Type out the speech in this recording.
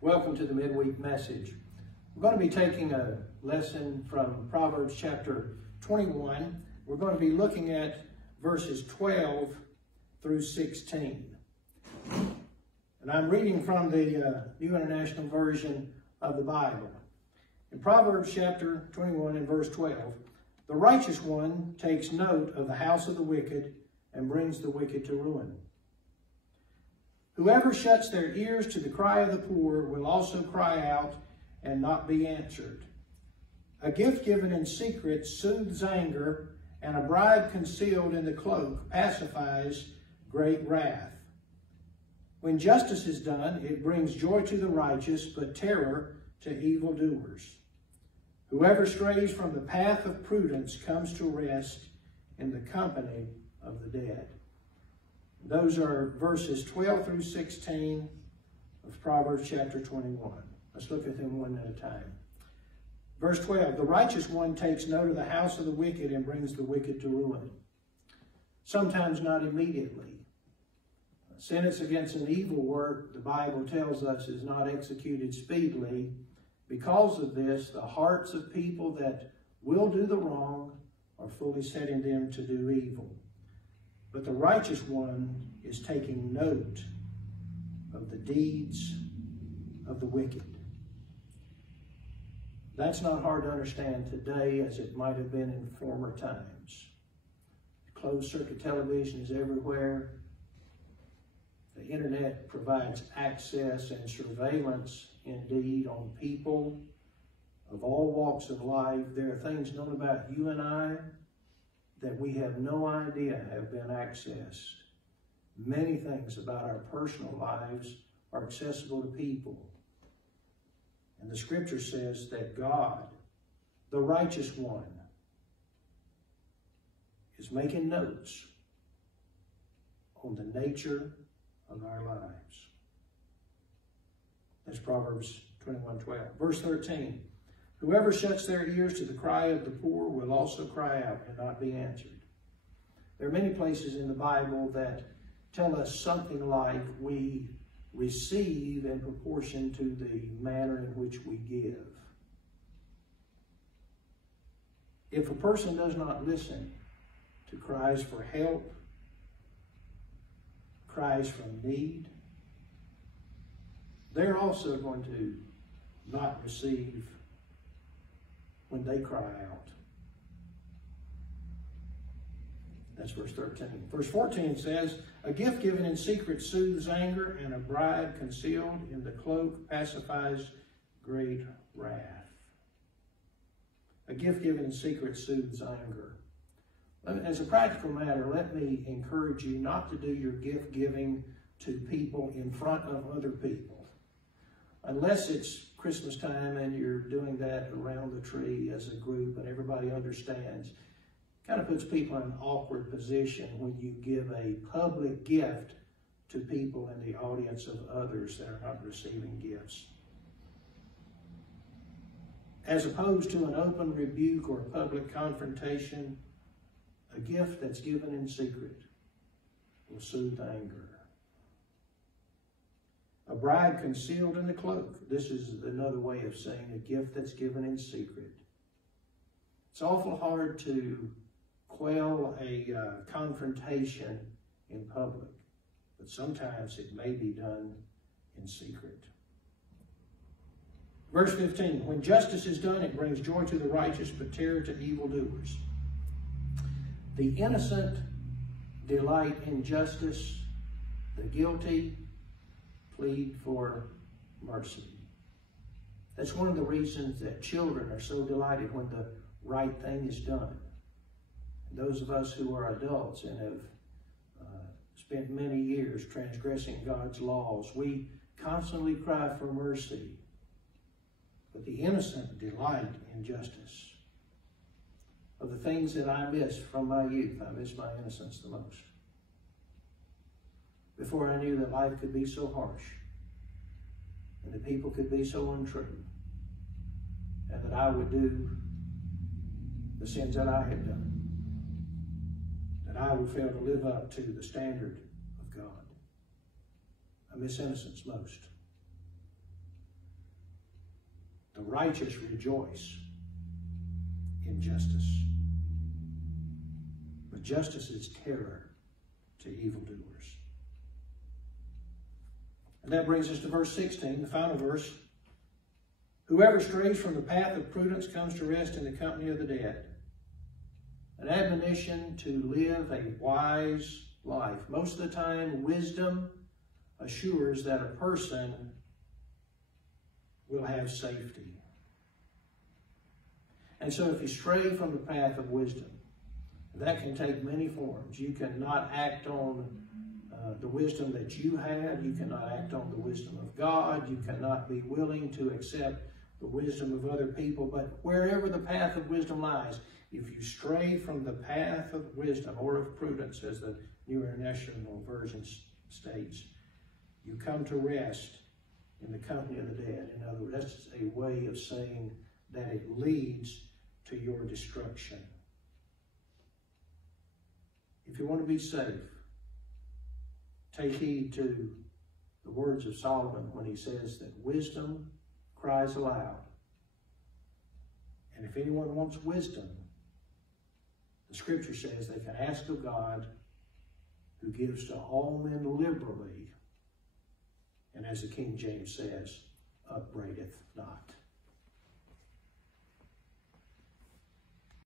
Welcome to the midweek message. We're going to be taking a lesson from Proverbs chapter 21. We're going to be looking at verses 12 through 16. And I'm reading from the New International Version of the Bible. In Proverbs chapter 21 and verse 12, the righteous one takes note of the house of the wicked and brings the wicked to ruin. Whoever shuts their ears to the cry of the poor will also cry out and not be answered. A gift given in secret soothes anger, and a bribe concealed in the cloak pacifies great wrath. When justice is done, it brings joy to the righteous, but terror to evildoers. Whoever strays from the path of prudence comes to rest in the company of the dead. Those are verses 12 through 16 of Proverbs chapter 21. Let's look at them one at a time. Verse 12, the righteous one takes note of the house of the wicked and brings the wicked to ruin. Sometimes not immediately. A sentence against an evil work, the Bible tells us, is not executed speedily. Because of this, the hearts of people that will do the wrong are fully setting them to do evil. But the righteous one is taking note of the deeds of the wicked. That's not hard to understand today as it might have been in former times. Closed circuit television is everywhere. The internet provides access and surveillance indeed on people of all walks of life. There are things known about you and I that we have no idea have been accessed. Many things about our personal lives are accessible to people. And the scripture says that God, the righteous one, is making notes on the nature of our lives. That's Proverbs 21:12. Verse 13. Whoever shuts their ears to the cry of the poor will also cry out and not be answered. There are many places in the Bible that tell us something like we receive in proportion to the manner in which we give. If a person does not listen to cries for help, cries from need, they're also going to not receive when they cry out. That's verse 13. Verse 14 says, a gift given in secret soothes anger, and a bribe concealed in the cloak pacifies great wrath. A gift given in secret soothes anger. As a practical matter, let me encourage you not to do your gift giving to people in front of other people. Unless it's Christmas time and you're doing that around the tree as a group and everybody understands. Kind of puts people in an awkward position when you give a public gift to people in the audience of others that are not receiving gifts. As opposed to an open rebuke or public confrontation, a gift that's given in secret will soothe anger. A bribe concealed in the cloak. This is another way of saying a gift that's given in secret. It's awful hard to quell a confrontation in public, but sometimes it may be done in secret. Verse 15, when justice is done, it brings joy to the righteous, but terror to evildoers. The innocent delight in justice, the guilty plead for mercy. That's one of the reasons that children are so delighted when the right thing is done. And those of us who are adults and have spent many years transgressing God's laws, we constantly cry for mercy. But the innocent delight in justice. Of the things that I miss from my youth, I miss my innocence the most. Before I knew that life could be so harsh, and that people could be so untrue, and that I would do the sins that I had done, that I would fail to live up to the standard of God. I miss innocence most. The righteous rejoice in justice. But justice is terror to evildoers. And that brings us to verse 16, the final verse. Whoever strays from the path of prudence comes to rest in the company of the dead. An admonition to live a wise life. Most of the time, wisdom assures that a person will have safety. And so if you stray from the path of wisdom, that can take many forms. You cannot act on the wisdom that you have. You cannot act on the wisdom of God. You cannot be willing to accept the wisdom of other people. But wherever the path of wisdom lies, if you stray from the path of wisdom or of prudence, as the New International Version states, you come to rest in the company of the dead. In other words, that's a way of saying that it leads to your destruction. If you want to be safe, take heed to the words of Solomon when he says that wisdom cries aloud. And if anyone wants wisdom, the scripture says they can ask of God, who gives to all men liberally, and as the King James says, upbraideth not.